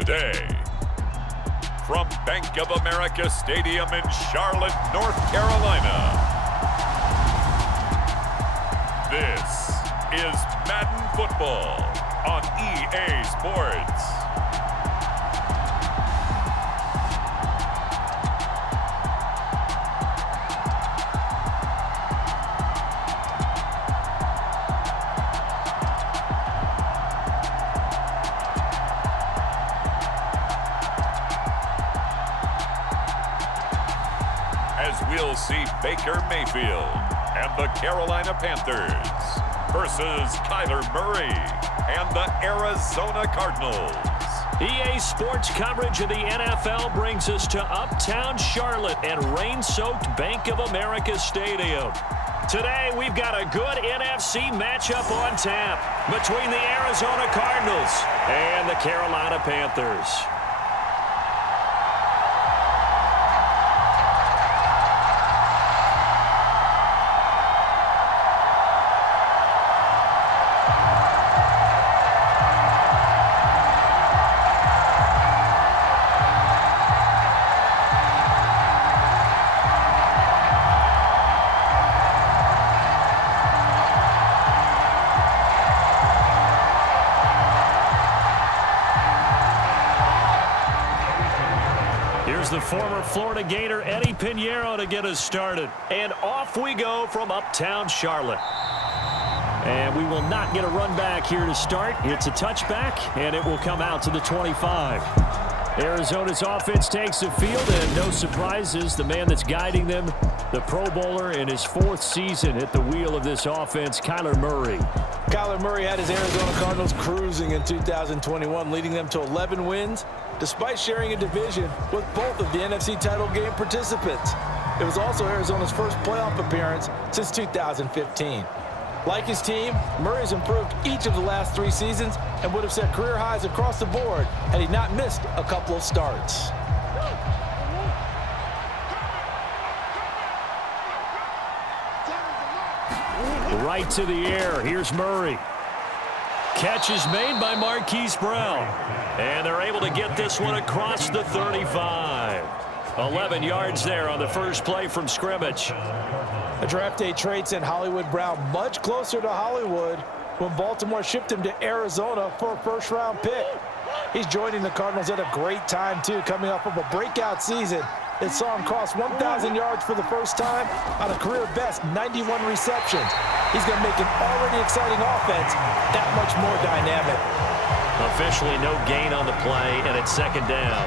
today. From Bank of America Stadium in Charlotte, North Carolina, this is Madden Football on EA Sports. As we'll see Baker Mayfield and the Carolina Panthers versus Kyler Murray and the Arizona Cardinals. EA Sports coverage of the NFL brings us to uptown Charlotte and rain-soaked Bank of America Stadium. Today, we've got a good NFC matchup on tap between the Arizona Cardinals and the Carolina Panthers. Here's the former Florida Gator Eddie Pinheiro to get us started. And off we go from uptown Charlotte. And we will not get a run back here to start. It's a touchback, and it will come out to the 25. Arizona's offense takes the field, and no surprises. The man that's guiding them, the Pro Bowler in his 4th season at the wheel of this offense, Kyler Murray. Kyler Murray had his Arizona Cardinals cruising in 2021, leading them to 11 wins, despite sharing a division with both of the NFC title game participants. It was also Arizona's first playoff appearance since 2015. Like his team, Murray's improved each of the last 3 seasons and would have set career highs across the board had he not missed a couple of starts. Right to the air. Here's Murray. Catch is made by Marquise Brown. And they're able to get this one across the 35. 11 yards there on the first play from scrimmage. A draft day trade sent Hollywood Brown much closer to Hollywood when Baltimore shipped him to Arizona for a first-round pick. He's joining the Cardinals at a great time, too, coming off of a breakout season that saw him cross 1,000 yards for the first time on a career-best 91 receptions. He's going to make an already exciting offense that much more dynamic. Officially no gain on the play, and it's second down.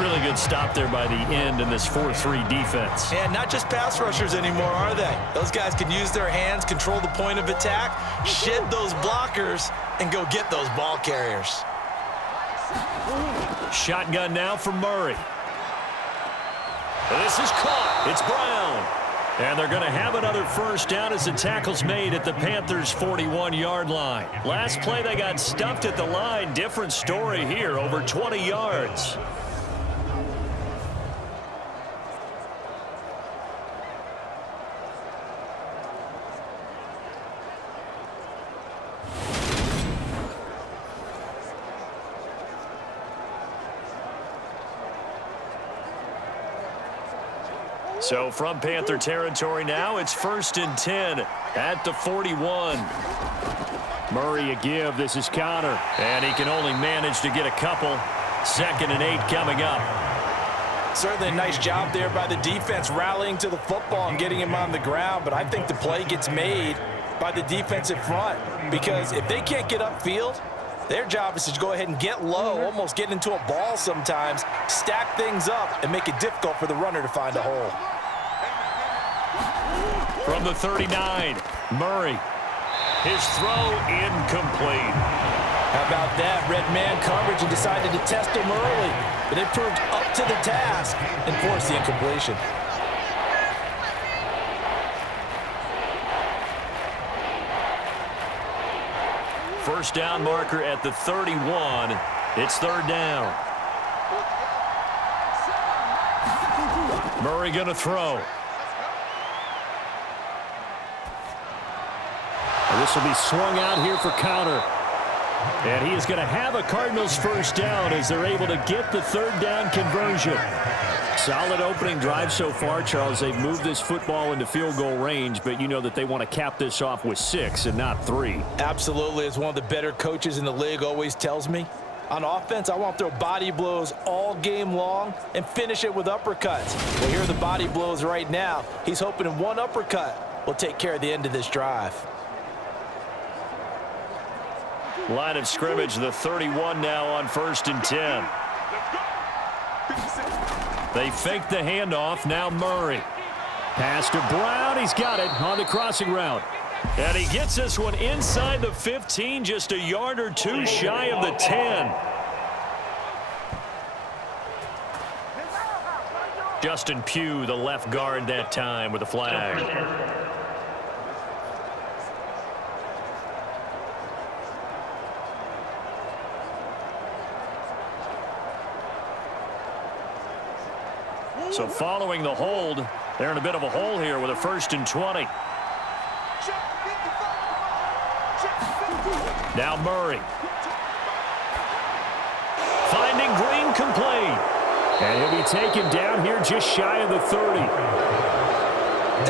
Really good stop there by the end in this 4-3 defense. And not just pass rushers anymore, are they? Those guys can use their hands, control the point of attack, shed those blockers, and go get those ball carriers. Shotgun now for Murray. This is caught. It's Brown. And they're going to have another first down as the tackle's made at the Panthers' 41-yard line. Last play, they got stuffed at the line. Different story here, over 20 yards. So from Panther territory now, it's 1st and 10 at the 41. Murray a give. This is Connor. And he can only manage to get a couple. 2nd and 8 coming up. Certainly a nice job there by the defense rallying to the football and getting him on the ground. But I think the play gets made by the defensive front. Because if they can't get upfield, their job is to go ahead and get low, almost get into a ball sometimes, stack things up, and make it difficult for the runner to find a hole. From the 39, Murray. His throw incomplete. How about that? Red man coverage and decided to test him early. But it proved up to the task and forced the incompletion. First down marker at the 31. It's 3rd down. Murray going to throw. And this will be swung out here for Connor. And he is going to have a Cardinals first down as they're able to get the third down conversion. Solid opening drive so far, Charles. They've moved this football into field goal range, but you know that they want to cap this off with 6 and not 3. Absolutely. As one of the better coaches in the league always tells me, on offense, I want to throw body blows all game long and finish it with uppercuts. Well, here are the body blows right now. He's hoping in one uppercut will take care of the end of this drive. Line of scrimmage, the 31 now on 1st and 10. They fake the handoff. Now Murray. Pass to Brown. He's got it on the crossing route. And he gets this one inside the 15, just a yard or two shy of the 10. Justin Pugh, the left guard that time with a flag. So following the hold, they're in a bit of a hole here with a 1st and 20. Now Murray. Finding Green complete. And he'll be taken down here just shy of the 30.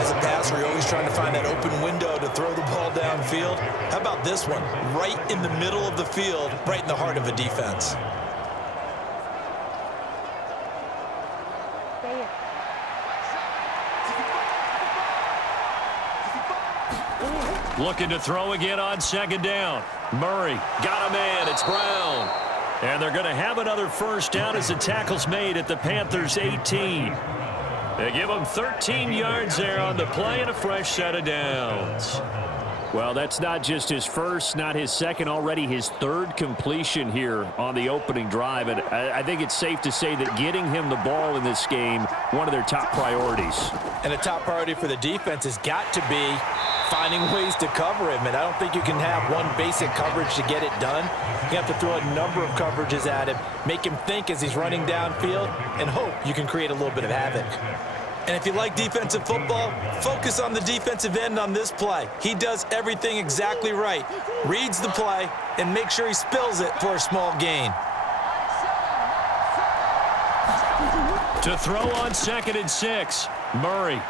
As a passer, you're always trying to find that open window to throw the ball downfield. How about this one? Right in the middle of the field, right in the heart of a defense. Looking to throw again on 2nd down. Murray got a man. It's Brown. And they're going to have another first down as the tackle's made at the Panthers' 18. They give them 13 yards there on the play and a fresh set of downs. Well, that's not just his first, not his second, already his 3rd completion here on the opening drive. And I think it's safe to say that getting him the ball in this game, one of their top priorities. And a top priority for the defense has got to be finding ways to cover him. And I don't think you can have one basic coverage to get it done. You have to throw a number of coverages at him, make him think as he's running downfield, and hope you can create a little bit of havoc. And if you like defensive football, focus on the defensive end on this play. He does everything exactly right. Reads the play and makes sure he spills it for a small gain. To throw on 2nd and 6, Murray.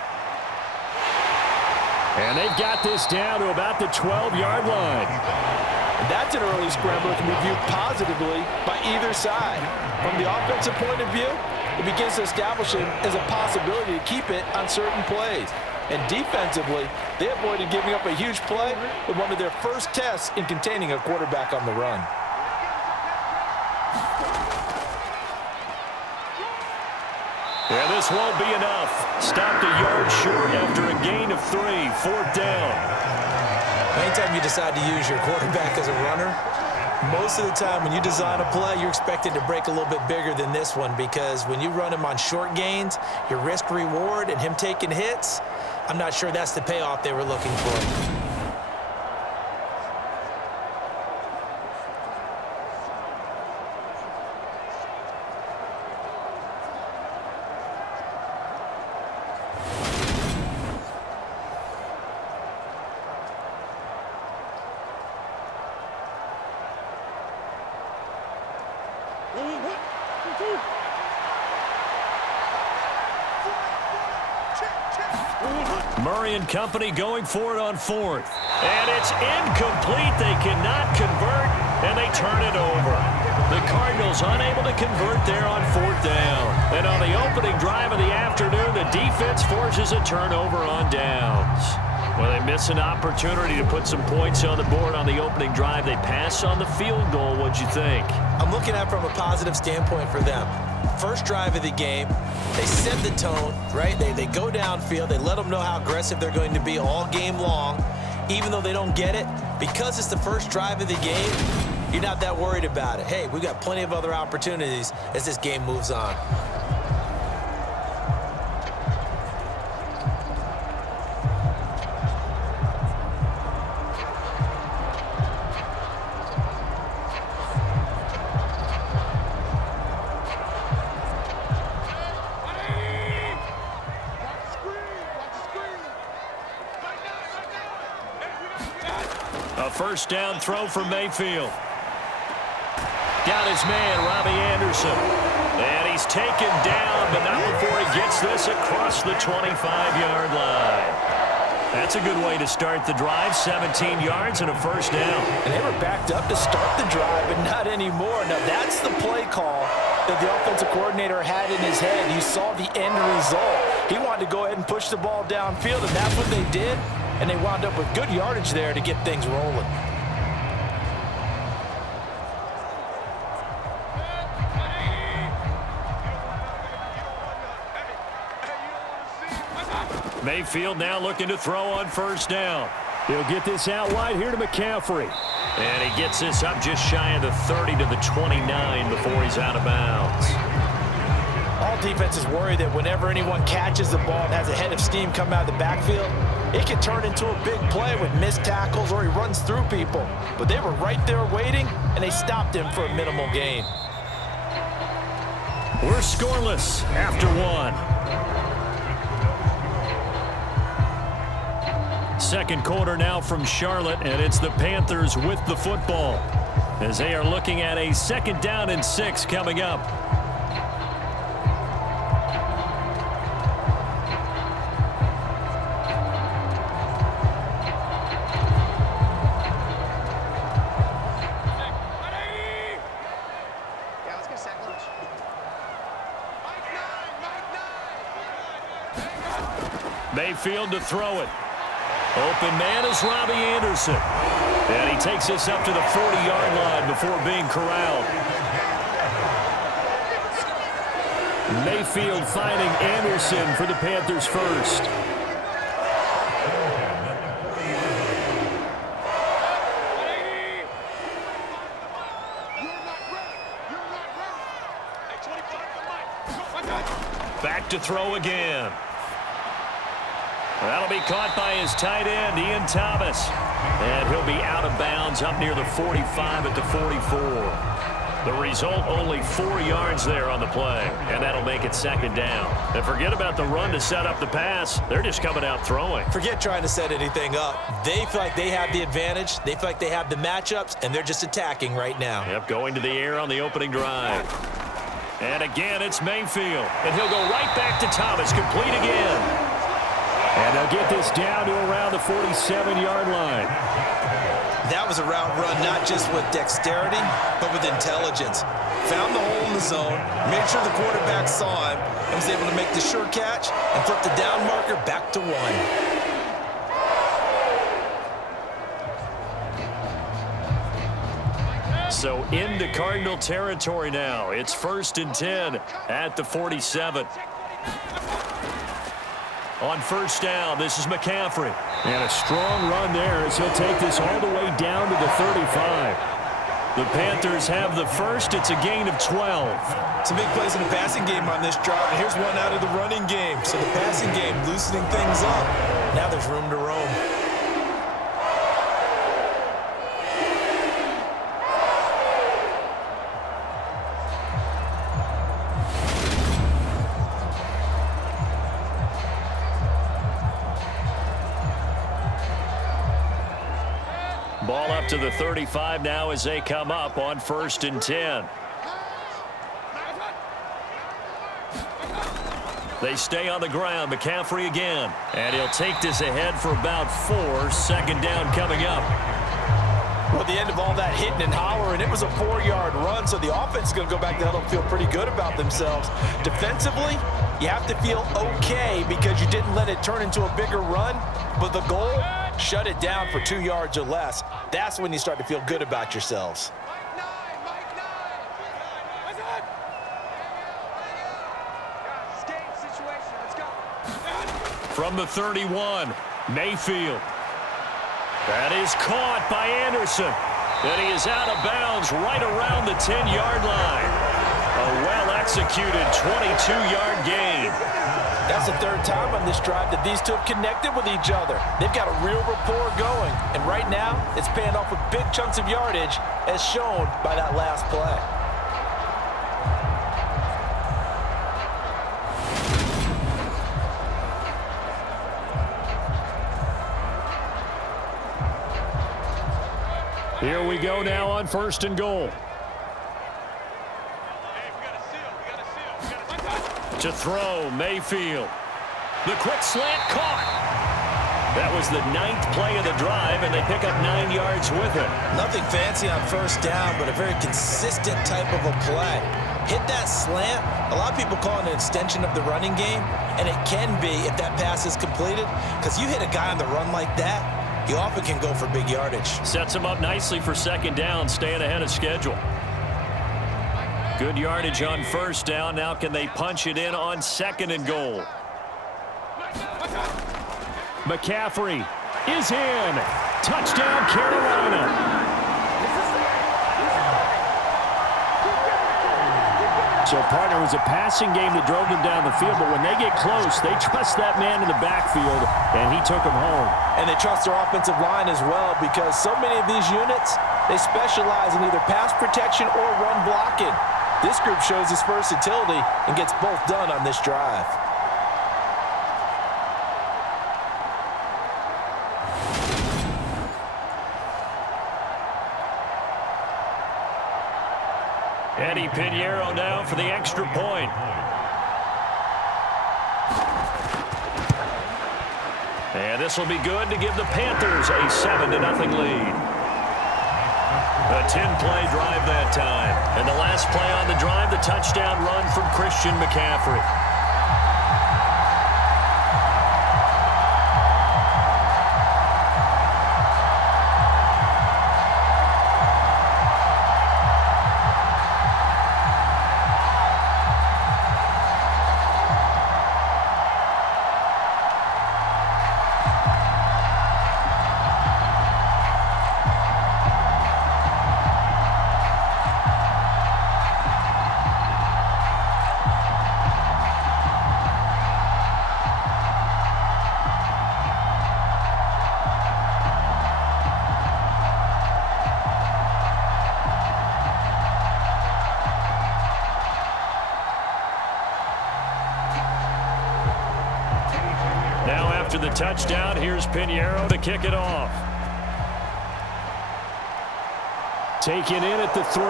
And they've got this down to about the 12-yard line. And that's an early scramble that can be viewed positively by either side. From the offensive point of view, it begins to establish it as a possibility to keep it on certain plays. And defensively, they avoided giving up a huge play with one of their first tests in containing a quarterback on the run. Yeah, this won't be enough. Stopped a yard short after a gain of 3, 4th down. Anytime you decide to use your quarterback as a runner, most of the time when you design a play, you're expected to break a little bit bigger than this one, because when you run him on short gains, your risk-reward and him taking hits, I'm not sure that's the payoff they were looking for. Murray and company going for it on 4th. And it's incomplete. They cannot convert, and they turn it over. The Cardinals unable to convert there on 4th down. And on the opening drive of the afternoon, the defense forces a turnover on downs. Well, they miss an opportunity to put some points on the board on the opening drive. They pass on the field goal. What'd you think? I'm looking at it from a positive standpoint for them. First drive of the game, they set the tone, right? They go downfield. They let them know how aggressive they're going to be all game long. Even though they don't get it, because it's the first drive of the game, you're not that worried about it. Hey, we've got plenty of other opportunities as this game moves on. A first down throw for Mayfield. Down his man, Robbie Anderson. And he's taken down, but not before he gets this across the 25-yard line. That's a good way to start the drive. 17 yards and a first down. And they were backed up to start the drive, but not anymore. Now, that's the play call that the offensive coordinator had in his head. You saw the end result. He wanted to go ahead and push the ball downfield, and that's what they did. And they wound up with good yardage there to get things rolling. Mayfield now looking to throw on first down. He'll get this out wide here to McCaffrey. And he gets this up just shy of the 30 to the 29 before he's out of bounds. All defenses worry that whenever anyone catches the ball and has a head of steam come out of the backfield, it can turn into a big play with missed tackles or he runs through people. But they were right there waiting, and they stopped him for a minimal gain. We're scoreless after one. Second quarter now from Charlotte, and it's the Panthers with the football as they are looking at a 2nd down and 6 coming up. Mayfield to throw it. Open man is Robbie Anderson. And he takes this up to the 40-yard line before being corralled. Mayfield finding Anderson for the Panthers first. Back to throw again. That'll be caught by his tight end, Ian Thomas. And he'll be out of bounds up near the 45 at the 44. The result, only 4 yards there on the play, and that'll make it 2nd down. And forget about the run to set up the pass. They're just coming out throwing. Forget trying to set anything up. They feel like they have the advantage. They feel like they have the matchups, and they're just attacking right now. Yep, going to the air on the opening drive. And again, it's Mayfield. And he'll go right back to Thomas, complete again. And they'll get this down to around the 47-yard line. That was a route run not just with dexterity, but with intelligence. Found the hole in the zone, made sure the quarterback saw him, and was able to make the sure catch and flip the down marker back to 1. So into Cardinal territory now. It's 1st and 10 at the 47. On first down, this is McCaffrey. And a strong run there as he'll take this all the way down to the 35. The Panthers have the first. It's a gain of 12. Some big plays in the passing game on this drive, and here's one out of the running game. So the passing game loosening things up. Now there's room to roam. Ball up to the 35 now as they come up on 1st and 10. They stay on the ground. McCaffrey again. And he'll take this ahead for about 4. 2nd down coming up. Well, the end of all that hitting and hollering, it was a 4-yard run, so the offense is going to go back to huddle and feel pretty good about themselves. Defensively, you have to feel okay because you didn't let it turn into a bigger run, but the goal, shut it down for 2 yards or less. That's when you start to feel good about yourselves. From the 31, Mayfield. That is caught by Anderson. And he is out of bounds right around the 10-yard line. A well-executed 22-yard gain. That's the 3rd time on this drive that these two have connected with each other. They've got a real rapport going. And right now, it's paying off with big chunks of yardage, as shown by that last play. Here we go now on 1st and goal. To throw, Mayfield. The quick slant caught. That was the 9th play of the drive, and they pick up 9 yards with it. Nothing fancy on first down, but a very consistent type of a play. Hit that slant. A lot of people call it an extension of the running game, and it can be if that pass is completed, because you hit a guy on the run like that, you often can go for big yardage. Sets him up nicely for second down, staying ahead of schedule. Good yardage on first down. Now can they punch it in on 2nd and goal? McCaffrey is in. Touchdown, Carolina. So, partner, it was a passing game that drove them down the field, but when they get close, they trust that man in the backfield, and he took them home. And they trust their offensive line as well, because so many of these units, they specialize in either pass protection or run blocking. This group shows its versatility and gets both done on this drive. Eddie Pinheiro now for the extra point. And this will be good to give the Panthers a 7-0 lead. A 10-play drive that time. And the last play on the drive, the touchdown run from Christian McCaffrey. After the touchdown, here's Pinheiro to kick it off. Taken in at the 3.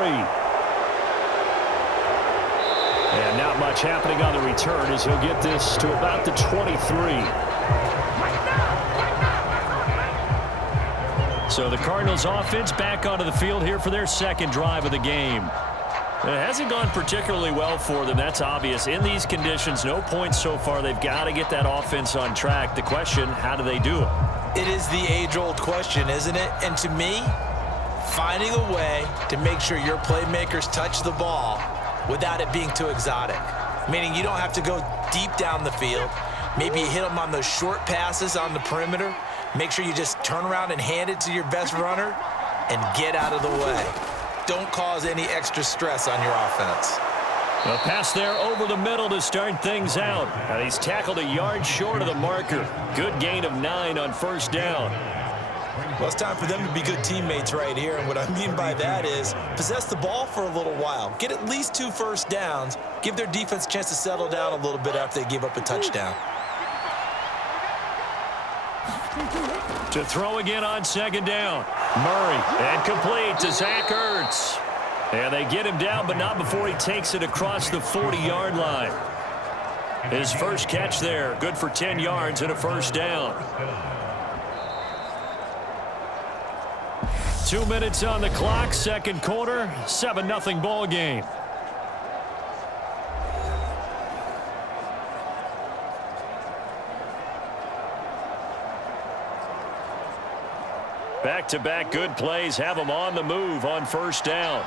And not much happening on the return as he'll get this to about the 23. So the Cardinals offense back onto the field here for their second drive of the game. It hasn't gone particularly well for them. That's obvious. In these conditions, no points so far. They've got to get that offense on track. The question, how do they do it? It is the age-old question, isn't it? And to me, finding a way to make sure your playmakers touch the ball without it being too exotic. Meaning you don't have to go deep down the field. Maybe you hit them on those short passes on the perimeter. Make sure you just turn around and hand it to your best runner and get out of the way. Don't cause any extra stress on your offense. A pass there over the middle to start things out. And he's tackled a yard short of the marker. Good gain of 9 on first down. Well, it's time for them to be good teammates right here. And what I mean by that is possess the ball for a little while. Get at least 2 first downs. Give their defense a chance to settle down a little bit after they give up a touchdown. To throw again on second down. Murray, and complete to Zach Ertz. And they get him down, but not before he takes it across the 40-yard line. His first catch there, good for 10 yards and a first down. 2 minutes on the clock, second quarter, 7-0 ball game. Back-to-back good plays have them on the move on first down.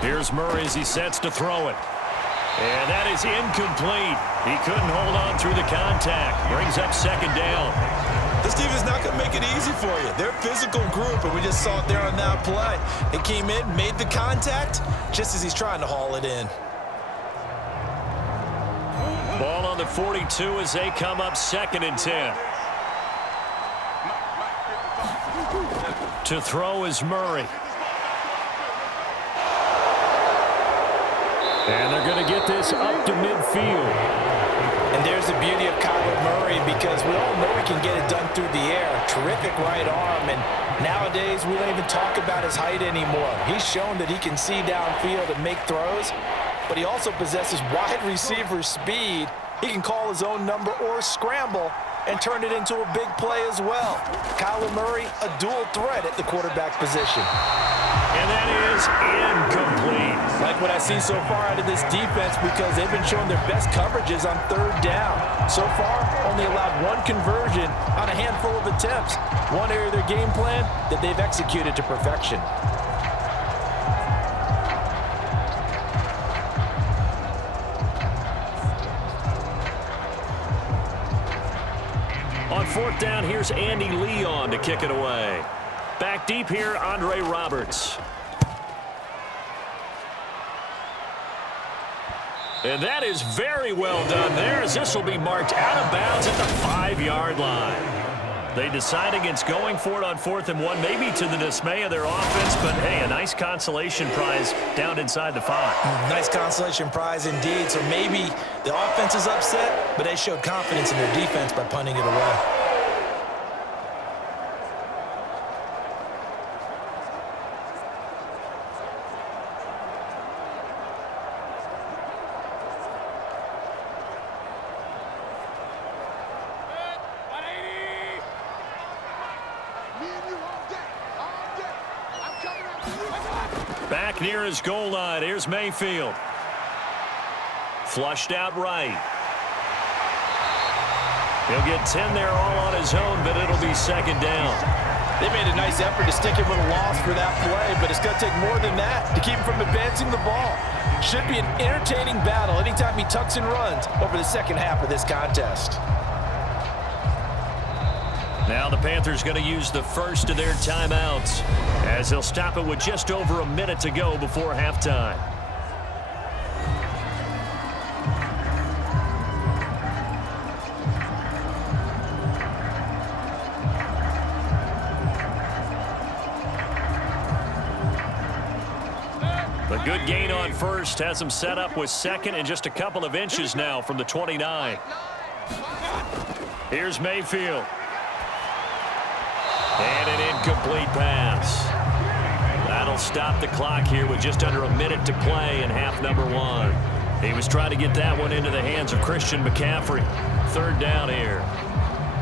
Here's Murray as he sets to throw it. And that is incomplete. He couldn't hold on through the contact. Brings up second down. This team is not going to make it easy for you. They're a physical group, and we just saw it there on that play. They came in, made the contact, just as he's trying to haul it in. Ball on the 42 as they come up 2nd and 10. To throw is Murray. And they're going to get this up to midfield. And there's the beauty of Kyler Murray, because we all know he can get it done through the air. Terrific right arm, and Nowadays, we don't even talk about his height anymore. He's shown that he can see downfield and make throws, but he also possesses wide receiver speed. He can call his own number or scramble and turn it into a big play as well. Kyler Murray, a dual threat at the quarterback position. And that is incomplete. Like what I see so far out of this defense, because they've been showing their best coverages on third down. So far, only allowed one conversion on a handful of attempts. One area of their game plan that they've executed to perfection. On fourth down, here's Andy Leon to kick it away. Back deep here, Andre Roberts. And that is very well done there, as this will be marked out of bounds at the 5-yard line. They decide against going for it on 4th and 1, maybe to the dismay of their offense, but hey, a nice consolation prize down inside the 5. Nice consolation prize indeed. So maybe the offense is upset, but they showed confidence in their defense by punting it away. Back near his goal line. Here's Mayfield. Flushed out right. He'll get 10 there all on his own, but it'll be second down. They made a nice effort to stick him with a loss for that play, but it's going to take more than that to keep him from advancing the ball. Should be an entertaining battle anytime he tucks and runs over the second half of this contest. Now the Panthers going to use the first of their timeouts, as they'll stop it with just over a minute to go before halftime. A good gain on first has them set up with second and just a couple of inches now from the 29. Here's Mayfield. And an incomplete pass. That'll stop the clock here with just under a minute to play in half number 1. He was trying to get that one into the hands of Christian McCaffrey. Third down here.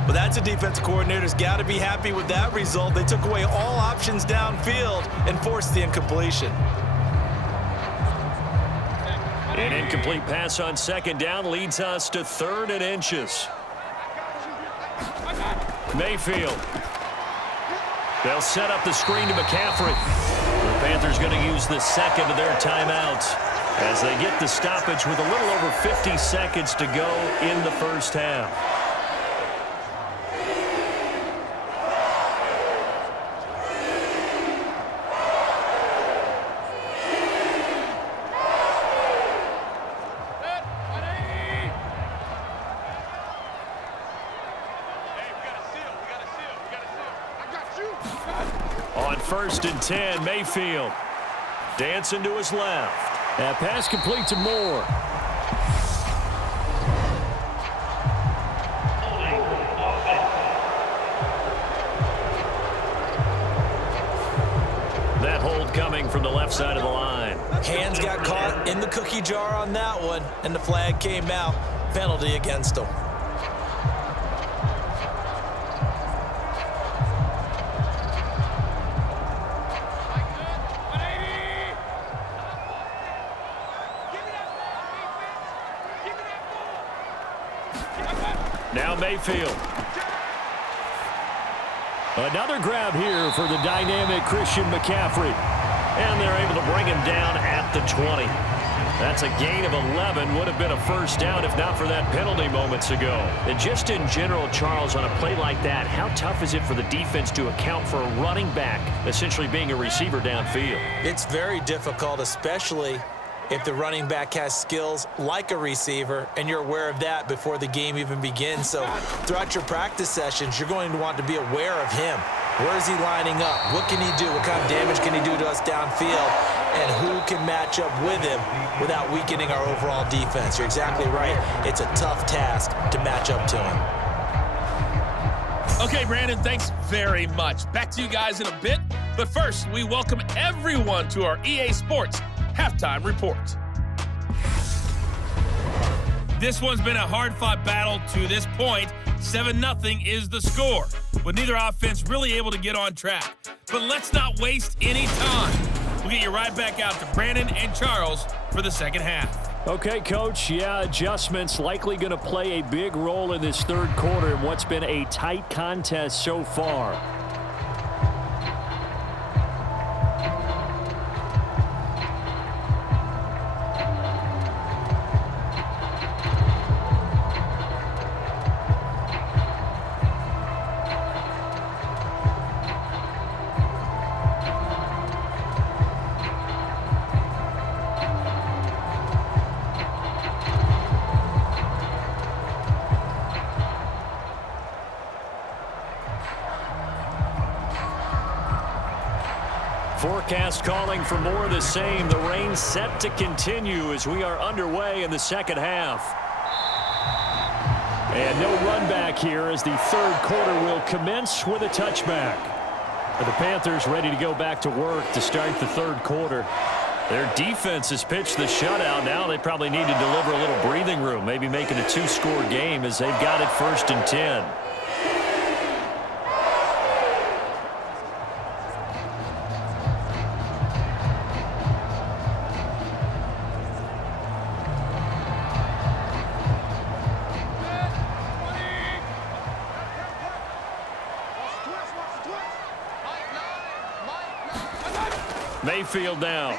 Well, that's a defensive coordinator's got to be happy with that result. They took away all options downfield and forced the incompletion. An incomplete pass on second down leads us to 3rd and inches. Mayfield. They'll set up the screen to McCaffrey. The Panthers going to use the second of their timeouts as they get the stoppage with a little over 50 seconds to go in the first half. On 1st and 10, Mayfield dancing to his left. That pass complete to Moore. That hold coming from the left side of the line. Hands got caught in the cookie jar on that one, and the flag came out. Penalty against them. Now Mayfield. Another grab here for the dynamic Christian McCaffrey. And they're able to bring him down at the 20. That's a gain of 11. Would have been a first down if not for that penalty moments ago. And just in general, Charles, on a play like that, how tough is it for the defense to account for a running back essentially being a receiver downfield? It's very difficult, especially if the running back has skills like a receiver, and you're aware of that before the game even begins. So throughout your practice sessions, you're going to want to be aware of him. Where is he lining up? What can he do? What kind of damage can he do to us downfield? And who can match up with him without weakening our overall defense? You're exactly right. It's a tough task to match up to him. Okay, Brandon, thanks very much. Back to you guys in a bit. But first, we welcome everyone to our EA Sports Halftime Report. This one's been a hard-fought battle to this point. 7-0 is the score, with neither offense really able to get on track. But let's not waste any time. We'll get you right back out to Brandon and Charles for the second half. Okay, Coach, yeah, adjustments likely going to play a big role in this third quarter in what's been a tight contest so far. Forecast calling for more of the same. The rain set to continue as we are underway in the second half. And no run back here as the third quarter will commence with a touchback. The Panthers ready to go back to work to start the third quarter. Their defense has pitched the shutout. Now they probably need to deliver a little breathing room, maybe make it a 2-score game as they've got it 1st and 10. Mayfield now.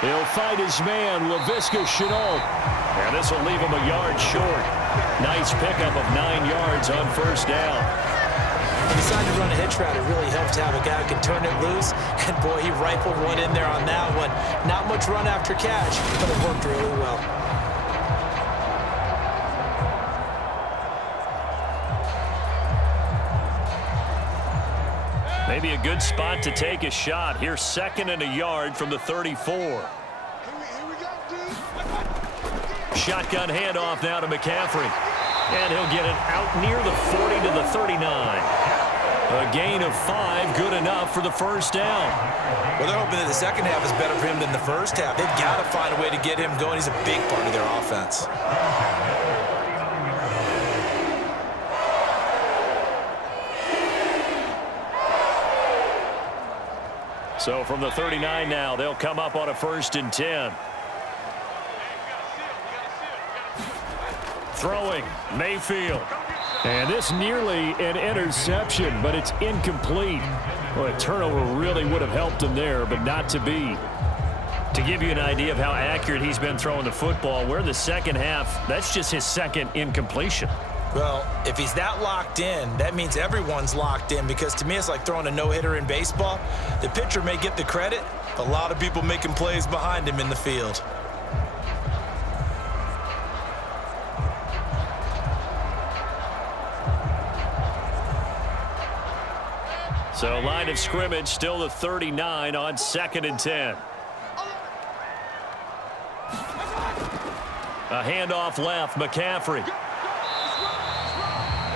He'll fight his man, LaVisca Chenault. And this will leave him a yard short. Nice pickup of 9 yards on first down. He decided to run a hitch route. It really helps to have a guy who can turn it loose. And, boy, he rifled one in there on that one. Not much run after catch, but it worked really well. Maybe a good spot to take a shot. Here's 2nd and a yard from the 34. Shotgun handoff now to McCaffrey. And he'll get it out near the 40 to the 39. A gain of 5, good enough for the first down. Well, they're hoping that the second half is better for him than the first half. They've got to find a way to get him going. He's a big part of their offense. So from the 39 now, they'll come up on a 1st and 10. Throwing, Mayfield. And this nearly an interception, but it's incomplete. Well, a turnover really would have helped him there, but not to be. To give you an idea of how accurate he's been throwing the football, we're in the second half. That's just his 2nd incompletion. Well, if he's that locked in, that means everyone's locked in, because to me it's like throwing a no-hitter in baseball. The pitcher may get the credit, a lot of people making plays behind him in the field. So line of scrimmage still the 39 on 2nd and 10. A handoff left, McCaffrey.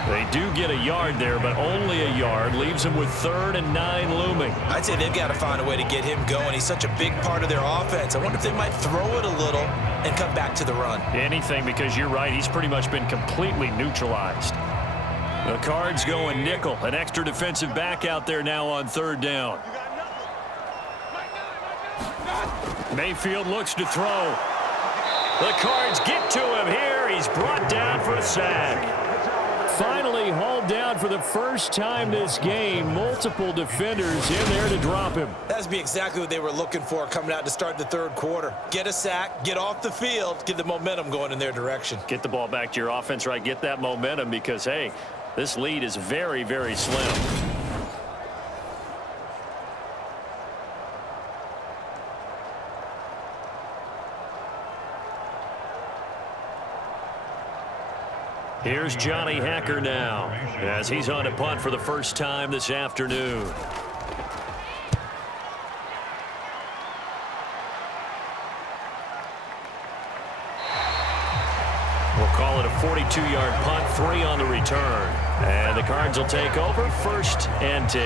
They do get a yard there, but only a yard. Leaves him with 3rd and 9 looming. I'd say they've got to find a way to get him going. He's such a big part of their offense. I wonder if they might throw it a little and come back to the run. Anything, because you're right. He's pretty much been completely neutralized. The Cards going nickel. An extra defensive back out there now on 3rd down. Mayfield looks to throw. The Cards get to him here. He's brought down for a sack. Finally hauled down for the first time this game. Multiple defenders in there to drop him. That'd be exactly what they were looking for coming out to start the third quarter. Get a sack, get off the field, get the momentum going in their direction. Get the ball back to your offense, right? Get that momentum because, hey, this lead is very, very slim. Here's Johnny Hacker now as he's on to punt for the first time this afternoon. We'll call it a 42-yard punt, 3 on the return. And the Cards will take over 1st and 10.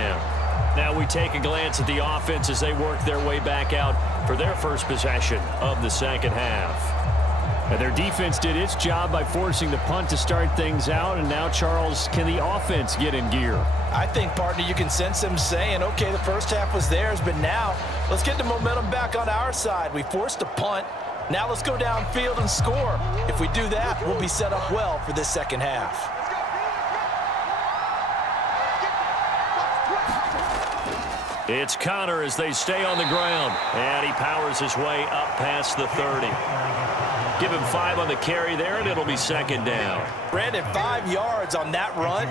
Now we take a glance at the offense as they work their way back out for their first possession of the second half. And their defense did its job by forcing the punt to start things out. And now, Charles, can the offense get in gear? I think, partner, you can sense them saying, okay, the first half was theirs, but now let's get the momentum back on our side. We forced a punt. Now let's go downfield and score. If we do that, we'll be set up well for this second half. It's Connor as they stay on the ground. And he powers his way up past the 30. Give him 5 on the carry there, and it'll be 2nd down. Brandon, 5 yards on that run.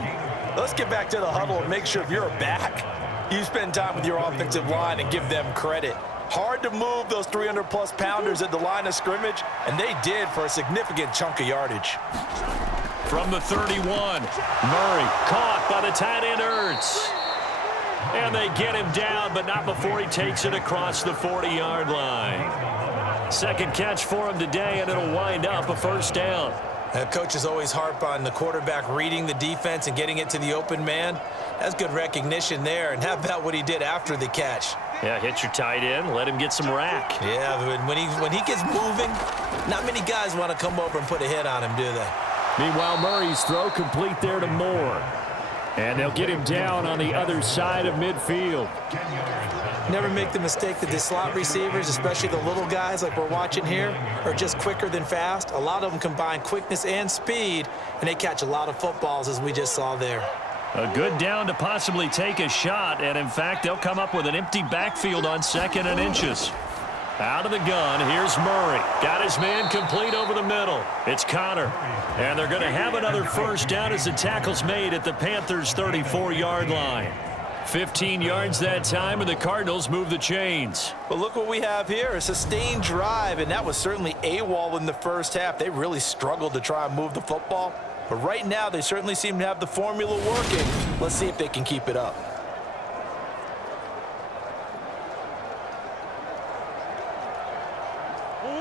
Let's get back to the huddle and make sure if you're back, you spend time with your offensive line and give them credit. Hard to move those 300-plus pounders at the line of scrimmage, and they did for a significant chunk of yardage. From the 31, Murray caught by the tight end Ertz. And they get him down, but not before he takes it across the 40-yard line. Second catch for him today, and it'll wind up a 1st down. Coaches always harp on the quarterback reading the defense and getting it to the open man. That's good recognition there. And how about what he did after the catch? Yeah, hit your tight end, let him get some rack. Yeah, but when he gets moving, not many guys want to come over and put a hit on him, do they? Meanwhile, Murray's throw complete there to Moore. And they'll get him down on the other side of midfield. Never make the mistake that the slot receivers, especially the little guys like we're watching here, are just quicker than fast. A lot of them combine quickness and speed, and they catch a lot of footballs, as we just saw there. A good down to possibly take a shot, and in fact, they'll come up with an empty backfield on 2nd and inches. Out of the gun, here's Murray. Got his man complete over the middle. It's Connor. And they're going to have another 1st down as the tackle's made at the Panthers' 34-yard line. 15 yards that time, and the Cardinals move the chains. But look what we have here, a sustained drive, and that was certainly AWOL in the first half. They really struggled to try and move the football. But right now, they certainly seem to have the formula working. Let's see if they can keep it up.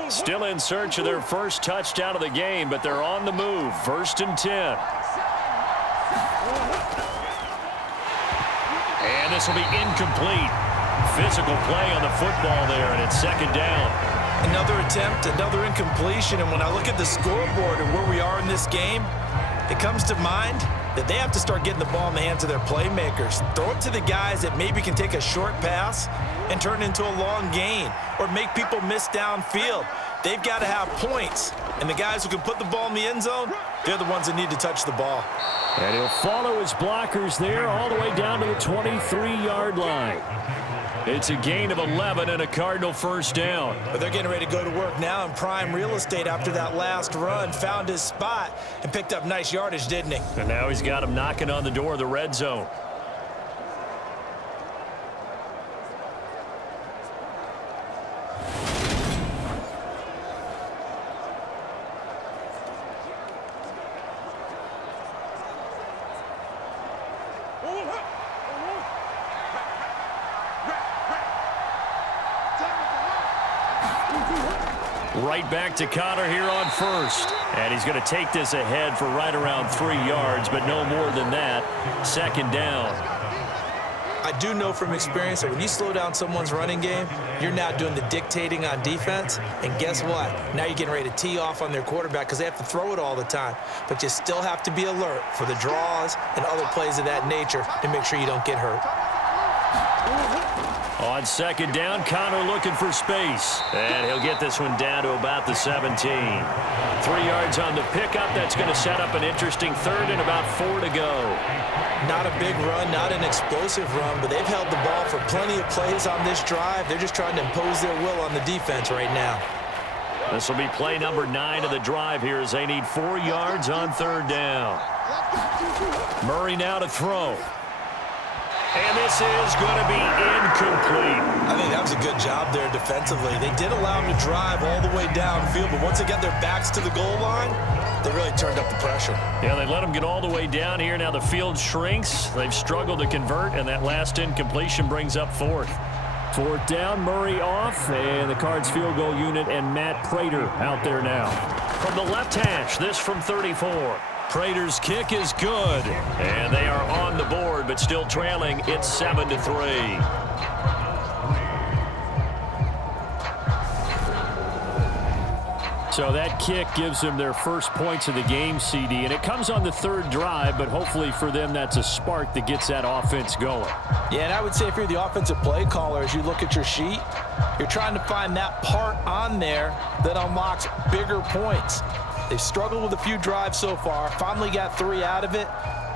Still in search of their first touchdown of the game, but they're on the move. 1st and 10. And this will be incomplete. Physical play on the football there, and it's 2nd down. Another attempt, another incompletion, and when I look at the scoreboard and where we are in this game, it comes to mind that they have to start getting the ball in the hands of their playmakers. Throw it to the guys that maybe can take a short pass and turn it into a long gain or make people miss downfield. They've got to have points, and the guys who can put the ball in the end zone, they're the ones that need to touch the ball. And he'll follow his blockers there all the way down to the 23-yard line. It's a gain of 11 and a Cardinal 1st down. But they're getting ready to go to work now in prime real estate after that last run. Found his spot and picked up nice yardage, didn't he? And now he's got him knocking on the door of the red zone. Right back to Connor here on 1st. And he's going to take this ahead for right around 3 yards, but no more than that. 2nd down. I do know from experience that when you slow down someone's running game, you're now doing the dictating on defense. And guess what? Now you're getting ready to tee off on their quarterback because they have to throw it all the time. But you still have to be alert for the draws and other plays of that nature to make sure you don't get hurt. On 2nd down, Connor looking for space. And he'll get this one down to about the 17. 3 yards on the pickup. That's going to set up an interesting 3rd and about 4 to go. Not a big run, not an explosive run, but they've held the ball for plenty of plays on this drive. They're just trying to impose their will on the defense right now. This will be play number 9 of the drive here as they need 4 yards on 3rd down. Murray now to throw. And this is going to be incomplete. I think that was a good job there defensively. They did allow him to drive all the way downfield, but once they got their backs to the goal line, they really turned up the pressure. Yeah, they let him get all the way down here. Now the field shrinks. They've struggled to convert, and that last incompletion brings up 4th. 4th down, Murray off, and the Cards field goal unit and Matt Prater out there now. From the left hash, this from 34. Prater's kick is good. And they are on the board, but still trailing. It's 7-3. So that kick gives them their first points of the game, CD. And it comes on the third drive, but hopefully for them that's a spark that gets that offense going. Yeah, and I would say if you're the offensive play caller, as you look at your sheet, you're trying to find that part on there that unlocks bigger points. They've struggled with a few drives so far, finally got 3 out of it.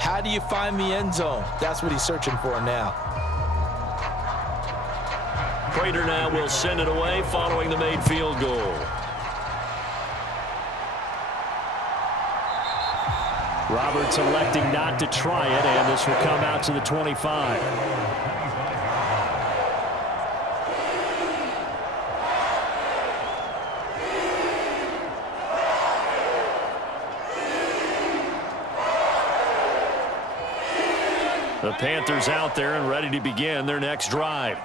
How do you find the end zone? That's what he's searching for now. Prater now will send it away following the made field goal. Roberts electing not to try it, and this will come out to the 25. The Panthers out there and ready to begin their next drive.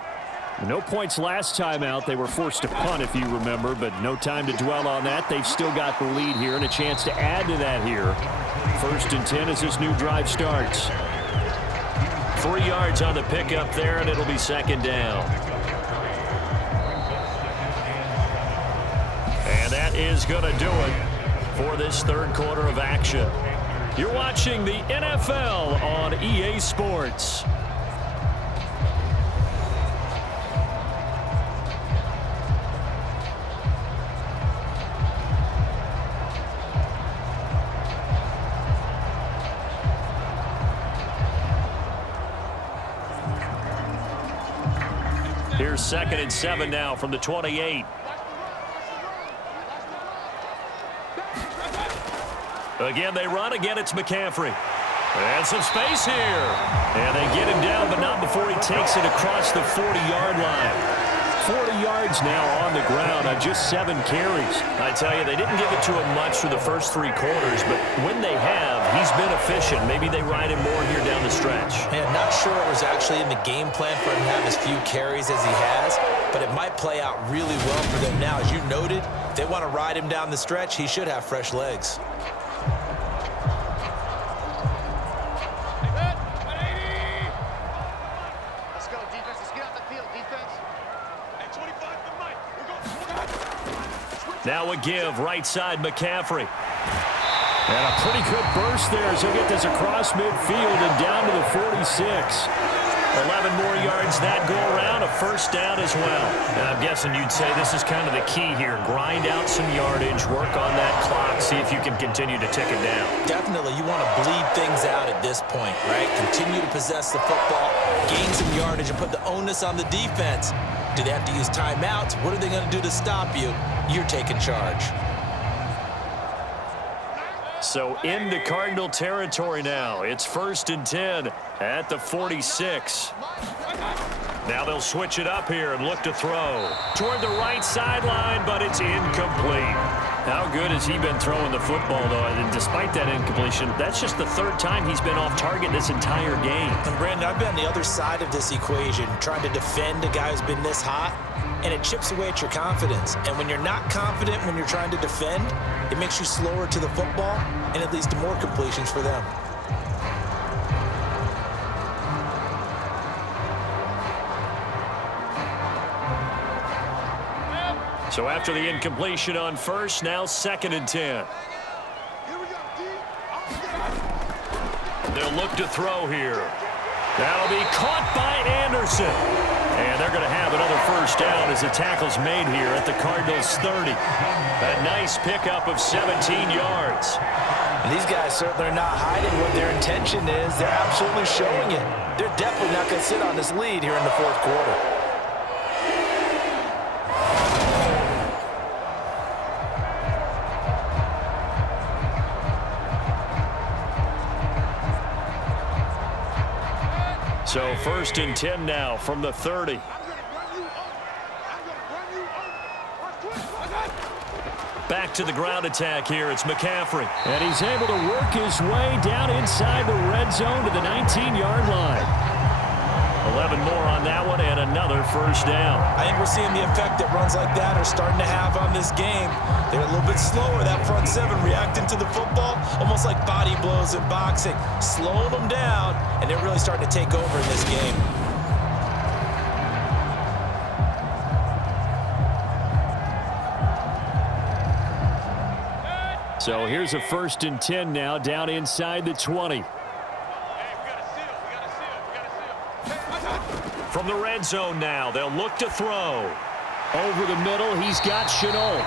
No points last time out. They were forced to punt, if you remember, but no time to dwell on that. They've still got the lead here and a chance to add to that here. 1st and 10 as this new drive starts. 3 yards on the pickup there, and it'll be 2nd down. And that is going to do it for this 3rd quarter of action. You're watching the NFL on EA Sports. Here's 2nd and 7 now from the 28. Again, they run. Again, it's McCaffrey. And some space here. And they get him down, but not before he takes it across the 40-yard line. 40 yards now on the ground on just 7 carries. I tell you, they didn't give it to him much for the first 3 quarters, but when they have, he's been efficient. Maybe they ride him more here down the stretch. Man, not sure it was actually in the game plan for him to have as few carries as he has, but it might play out really well for them now. As you noted, if they want to ride him down the stretch, he should have fresh legs. Now a give, right side, McCaffrey. And a pretty good burst there as he'll get this across midfield and down to the 46. 11 more yards that go around, a 1st down as well. And I'm guessing you'd say this is kind of the key here. Grind out some yardage, work on that clock, see if you can continue to tick it down. Definitely, you want to bleed things out at this point, right? Continue to possess the football, gain some yardage, and put the onus on the defense. Do they have to use timeouts? What are they going to do to stop you? You're taking charge. So into Cardinal territory now. It's 1st and 10 at the 46. Now they'll switch it up here and look to throw. Toward the right sideline, but it's incomplete. How good has he been throwing the football, though? And despite that incompletion, that's just the 3rd time he's been off target this entire game. And Brandon, I've been on the other side of this equation, trying to defend a guy who's been this hot, and it chips away at your confidence. And when you're not confident when you're trying to defend, it makes you slower to the football, and it leads to more completions for them. So after the incompletion on 1st, now 2nd and 10. They'll look to throw here. That'll be caught by Anderson. And they're going to have another 1st down as the tackle's made here at the Cardinals 30. A nice pickup of 17 yards. And these guys certainly are not hiding what their intention is. They're absolutely showing it. They're definitely not going to sit on this lead here in the 4th quarter. So 1st and 10 now from the 30. Back to the ground attack here. It's McCaffrey. And he's able to work his way down inside the red zone to the 19-yard line. 11 more on that one and another first down. I think we're seeing the effect that runs like that are starting to have on this game. They're a little bit slower, that front seven, reacting to the football, almost like body blows in boxing, slowing them down, and they're really starting to take over in this game. So here's a 1st and 10 now, down inside the 20. From the red zone now, they'll look to throw. Over the middle, he's got Shenault.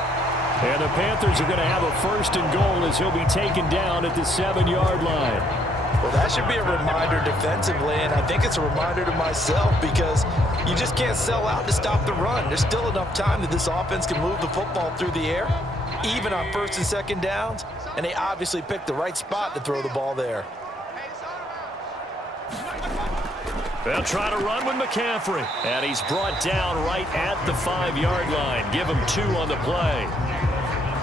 And the Panthers are going to have a 1st and goal as he'll be taken down at the 7-yard line. Well, that should be a reminder defensively, and I think it's a reminder to myself because you just can't sell out to stop the run. There's still enough time that this offense can move the football through the air, even on 1st and 2nd downs, and they obviously picked the right spot to throw the ball there. They'll try to run with McCaffrey, and he's brought down right at the 5-yard line. Give him 2 on the play.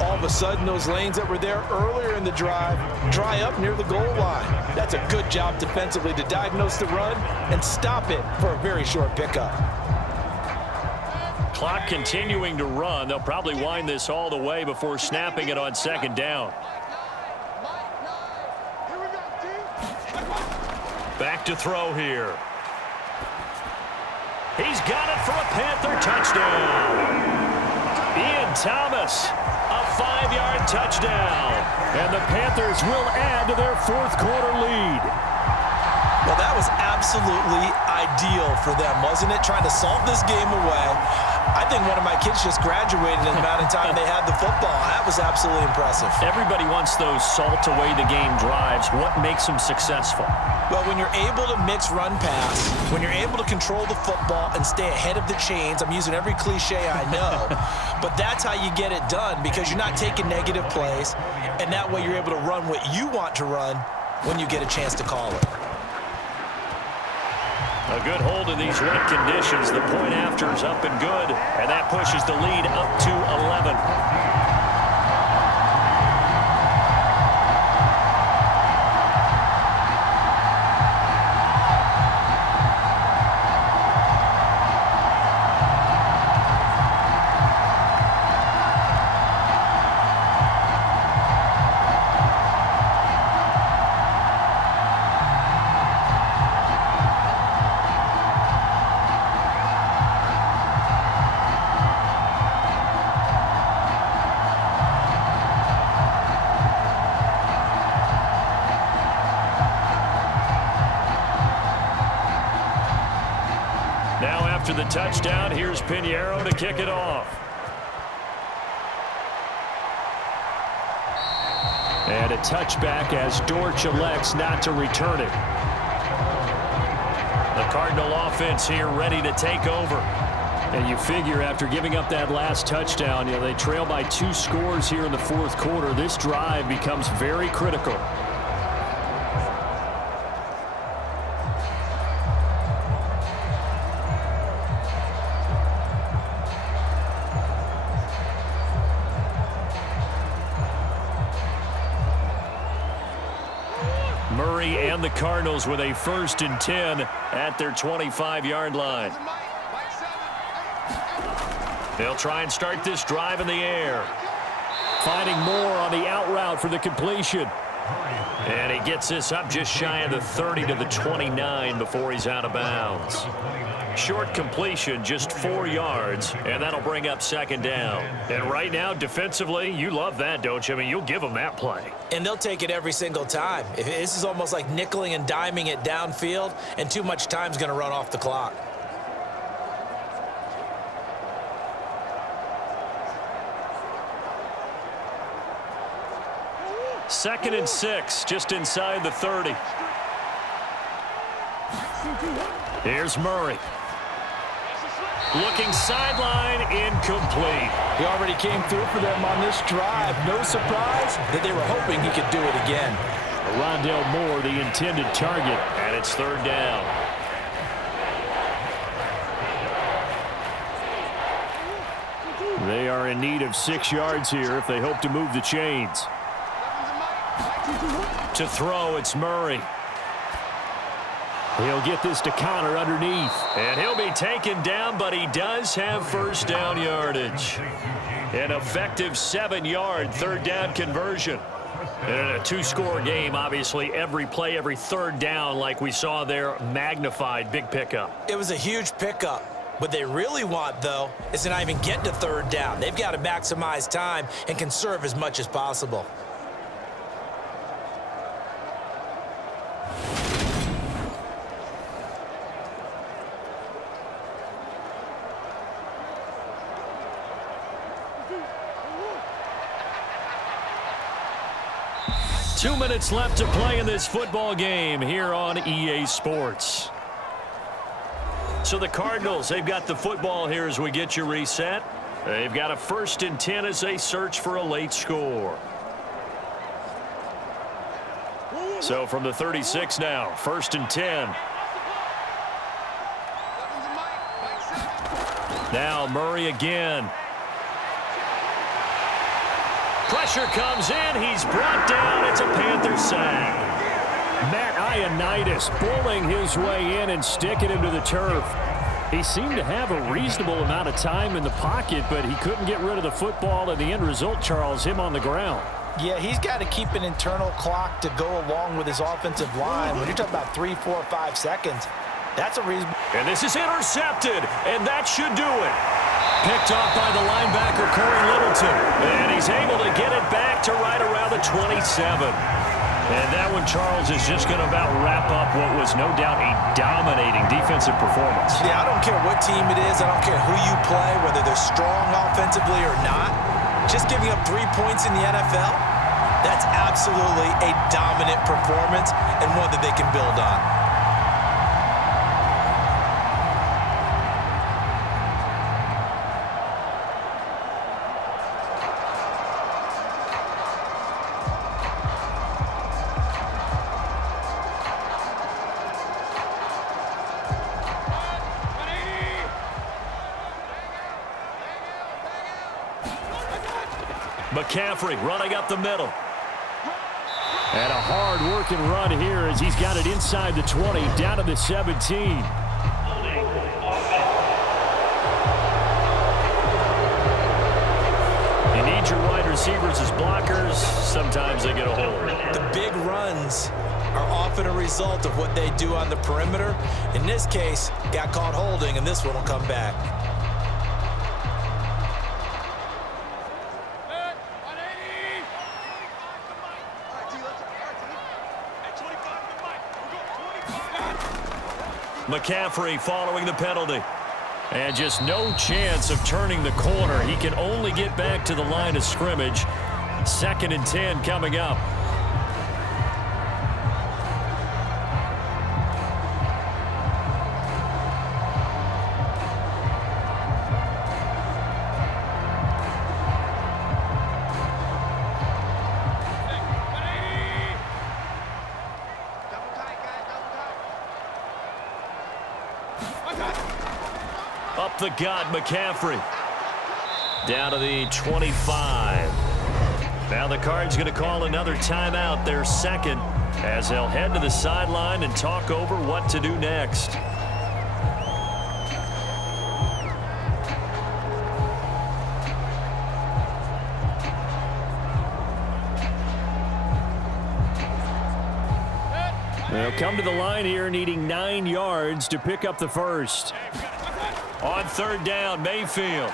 All of a sudden, those lanes that were there earlier in the drive dry up near the goal line. That's a good job defensively to diagnose the run and stop it for a very short pickup. Clock continuing to run. They'll probably wind this all the way before snapping it on 2nd down. Back to throw here. He's got it for a Panther touchdown. Ian Thomas, a 5-yard touchdown. And the Panthers will add to their 4th quarter lead. Well, that was absolutely ideal for them, wasn't it? Trying to salt this game away. I think one of my kids just graduated in the amount of time they had the football. That was absolutely impressive. Everybody wants those salt-away-the-game drives. What makes them successful? Well, when you're able to mix run-pass, when you're able to control the football and stay ahead of the chains, I'm using every cliche I know, but that's how you get it done because you're not taking negative plays, and that way you're able to run what you want to run when you get a chance to call it. A good hold of these wet conditions. The point after is up and good, and that pushes the lead up to 11. After the touchdown, here's Pinheiro to kick it off. And a touchback as Dortch elects not to return it. The Cardinal offense here ready to take over. And you figure after giving up that last touchdown, they trail by 2 scores here in the 4th quarter. This drive becomes very critical. And the Cardinals with a 1st and 10 at their 25-yard line. They'll try and start this drive in the air. Finding more on the out route for the completion. And he gets this up just shy of the 30 to the 29 before he's out of bounds. Short completion, just 4 yards, and that'll bring up 2nd down. And right now, defensively, you love that, don't you? I mean, you'll give them that play. And they'll take it every single time. This is almost like nickeling and diming it downfield, and too much time's going to run off the clock. Second and 6, just inside the 30. Here's Murray. Looking sideline, incomplete. He already came through for them on this drive. No surprise that they were hoping he could do it again. Rondale Moore, the intended target, and it's 3rd down. They are in need of 6 yards here if they hope to move the chains. To throw, it's Murray. He'll get this to Connor underneath. And he'll be taken down, but he does have first down yardage. An effective 7-yard third down conversion. And in a two-score game, obviously, every play, every third down, like we saw there, magnified. Big pickup. It was a huge pickup. What they really want, though, is to not even get to third down. They've got to maximize time and conserve as much as possible. Two minutes left to play in this football game here on EA Sports. So the Cardinals, they've got the football here as we get you reset. They've got a 1st and 10 as they search for a late score. So from the 36 now, 1st and 10. Now Murray again. Pressure comes in. He's brought down. It's a Panthers sack. Matt Ioannidis bullying his way in and sticking him to the turf. He seemed to have a reasonable amount of time in the pocket, but he couldn't get rid of the football, and the end result, Charles, him on the ground. Yeah, he's got to keep an internal clock to go along with his offensive line. When you're talking about 3, 4, 5 seconds, that's a reason. And this is intercepted, and that should do it. Picked off by the linebacker, Corey Littleton. And he's able to get it back to right around the 27. And that one, Charles, is just going to about wrap up what was no doubt a dominating defensive performance. Yeah, I don't care what team it is. I don't care who you play, whether they're strong offensively or not. Just giving up 3 points in the NFL, that's absolutely a dominant performance and one that they can build on. McCaffrey running up the middle. And a hard-working run here as he's got it inside the 20, down to the 17. You need your wide receivers as blockers. Sometimes they get a hold. The big runs are often a result of what they do on the perimeter. In this case, got caught holding, and this one will come back. McCaffrey following the penalty. And just no chance of turning the corner. He can only get back to the line of scrimmage. 2nd and 10 coming up. Up the gut, McCaffrey. Down to the 25. Now the Cards going to call another timeout, their 2nd, as they'll head to the sideline and talk over what to do next. They'll come to the line here needing 9 yards to pick up the first. On 3rd down, Mayfield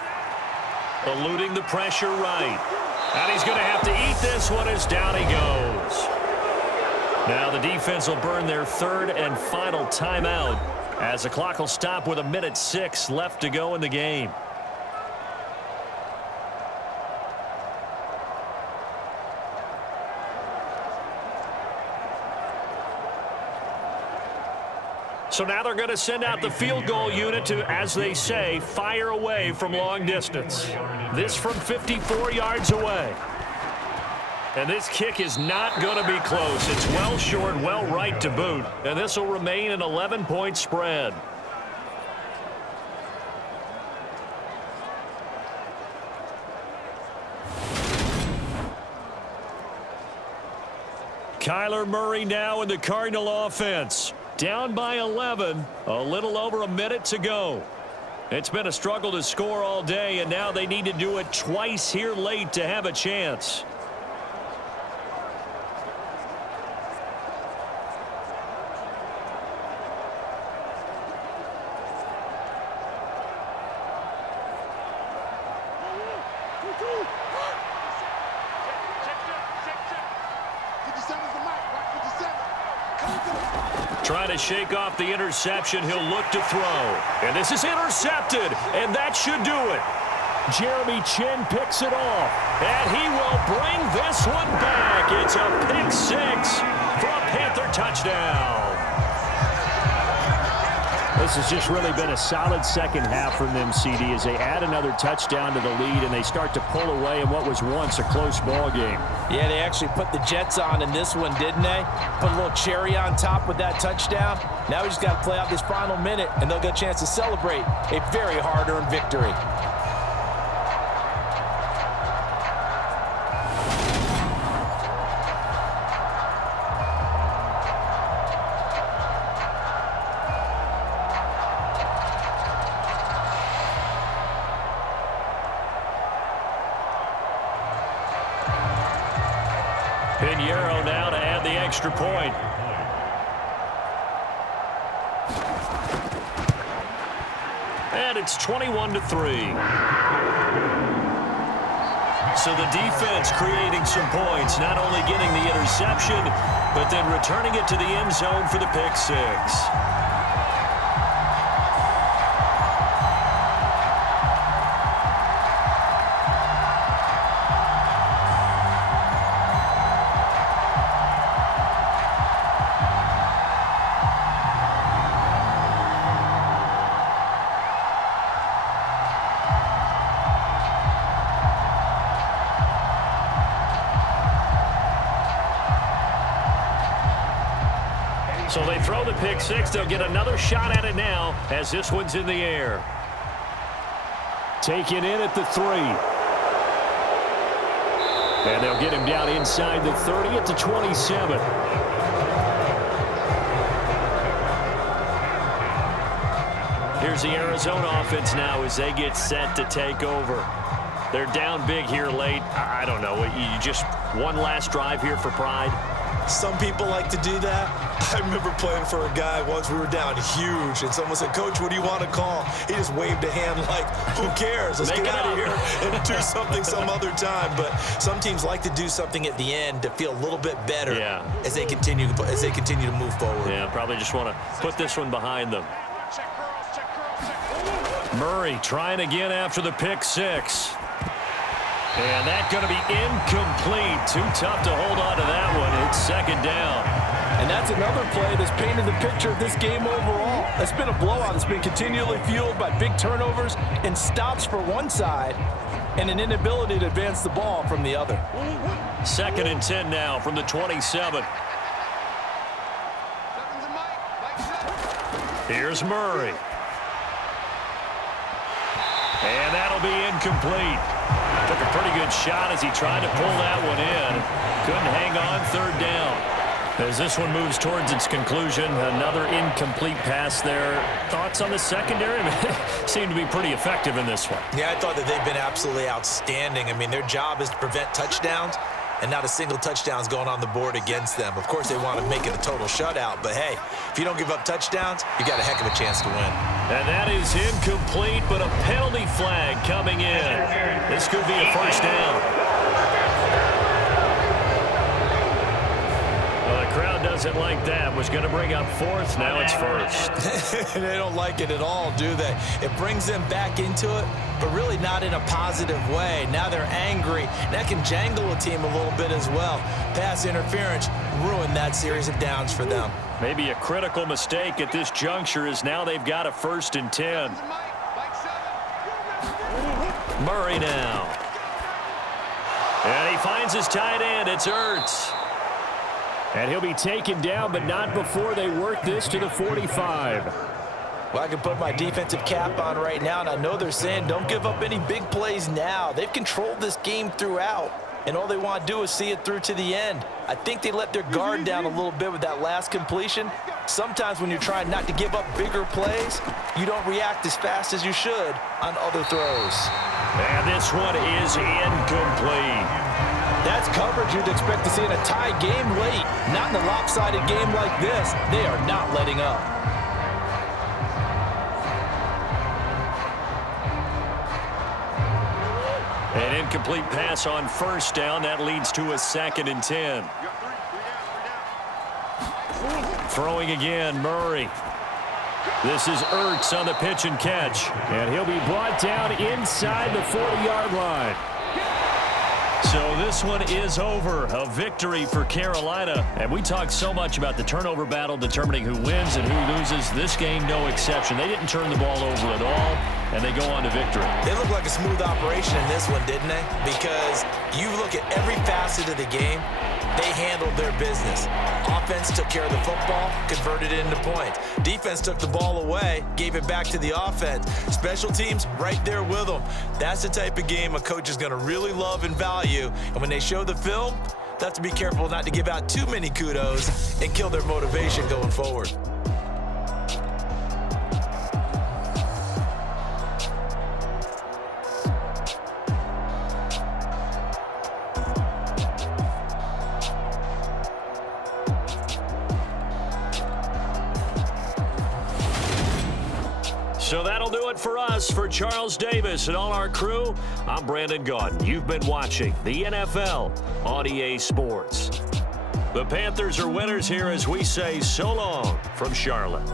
eluding the pressure right. And he's going to have to eat this one as down he goes. Now the defense will burn their 3rd and final timeout as the clock will stop with 1:06 left to go in the game. So now they're going to send out the field goal unit to, as they say, fire away from long distance. This from 54 yards away. And this kick is not going to be close. It's well short, well right to boot. And this will remain an 11-point spread. Kyler Murray now in the Cardinal offense. Down by 11. A little over a minute to go. It's been a struggle to score all day, and now they need to do it twice here late to have a chance. Trying to shake off the interception. He'll look to throw. And this is intercepted, and that should do it. Jeremy Chin picks it off, and he will bring this one back. It's a pick six for a Panther touchdown. This has just really been a solid second half from them, CD, as they add another touchdown to the lead and they start to pull away in what was once a close ball game. Yeah, they actually put the Jets on in this one, didn't they? Put a little cherry on top with that touchdown. Now we just got to play out this final minute, and they'll get a chance to celebrate a very hard-earned victory. Now to add the extra point. And it's 21-3. So the defense creating some points, not only getting the interception, but then returning it to the end zone for the pick six. So they throw the pick six. They'll get another shot at it now as this one's in the air. Taken in at the 3. And they'll get him down inside the 30 at the 27. Here's the Arizona offense now as they get set to take over. They're down big here late. I don't know. You just one last drive here for pride. Some people like to do that. I remember playing for a guy once. We were down huge, and someone said, "Coach, what do you want to call?" He just waved a hand like, "Who cares? Let's get out of here and do something some other time." But some teams like to do something at the end to feel a little bit better as they continue to move forward. Yeah, probably just want to put this one behind them. Murray trying again after the pick six. And that's going to be incomplete. Too tough to hold on to that one. It's second down. And that's another play that's painted the picture of this game overall. It's been a blowout. It's been continually fueled by big turnovers and stops for one side and an inability to advance the ball from the other. 2nd and 10 now from the 27. Here's Murray. And that'll be incomplete. Took a pretty good shot as he tried to pull that one in. Couldn't hang on, 3rd down. As this one moves towards its conclusion, another incomplete pass there. Thoughts on the secondary? Seem to be pretty effective in this one. Yeah, I thought that they've been absolutely outstanding. I mean, their job is to prevent touchdowns, and not a single touchdown's going on the board against them. Of course, they want to make it a total shutout, but hey, if you don't give up touchdowns, you got a heck of a chance to win. And that is incomplete, but a penalty flag coming in. This could be a first down. Well, the crowd doesn't like that. Was going to bring up 4th. Now it's 1st. They don't like it at all, do they? It brings them back into it, but really not in a positive way. Now they're angry. That can jangle a team a little bit as well. Pass interference ruined that series of downs for them. Maybe a critical mistake at this juncture is now they've got a 1st and 10. Murray now. And he finds his tight end. It's Ertz. And he'll be taken down, but not before they work this to the 45. Well, I can put my defensive cap on right now, and I know they're saying don't give up any big plays now. They've controlled this game throughout, and all they want to do is see it through to the end. I think they let their guard down a little bit with that last completion, Sometimes when you're trying not to give up bigger plays, you don't react as fast as you should on other throws. And this one is incomplete. That's coverage you'd expect to see in a tie game late. Not in a lopsided game like this. They are not letting up. An incomplete pass on first down. That leads to a 2nd and 10. Throwing again, Murray. This is Ertz on the pitch and catch. And he'll be brought down inside the 40-yard line. So this one is over. A victory for Carolina. And we talked so much about the turnover battle determining who wins and who loses. This game, no exception. They didn't turn the ball over at all, and they go on to victory. They look like a smooth operation in this one, didn't they? Because you look at every facet of the game, they handled their business. Offense took care of the football, converted it into points. Defense took the ball away, gave it back to the offense. Special teams right there with them. That's the type of game a coach is going to really love and value. And when they show the film, they have to be careful not to give out too many kudos and kill their motivation going forward. So that'll do it for us. For Charles Davis and all our crew, I'm Brandon Gaudin. You've been watching the NFL on EA Sports. The Panthers are winners here as we say so long from Charlotte.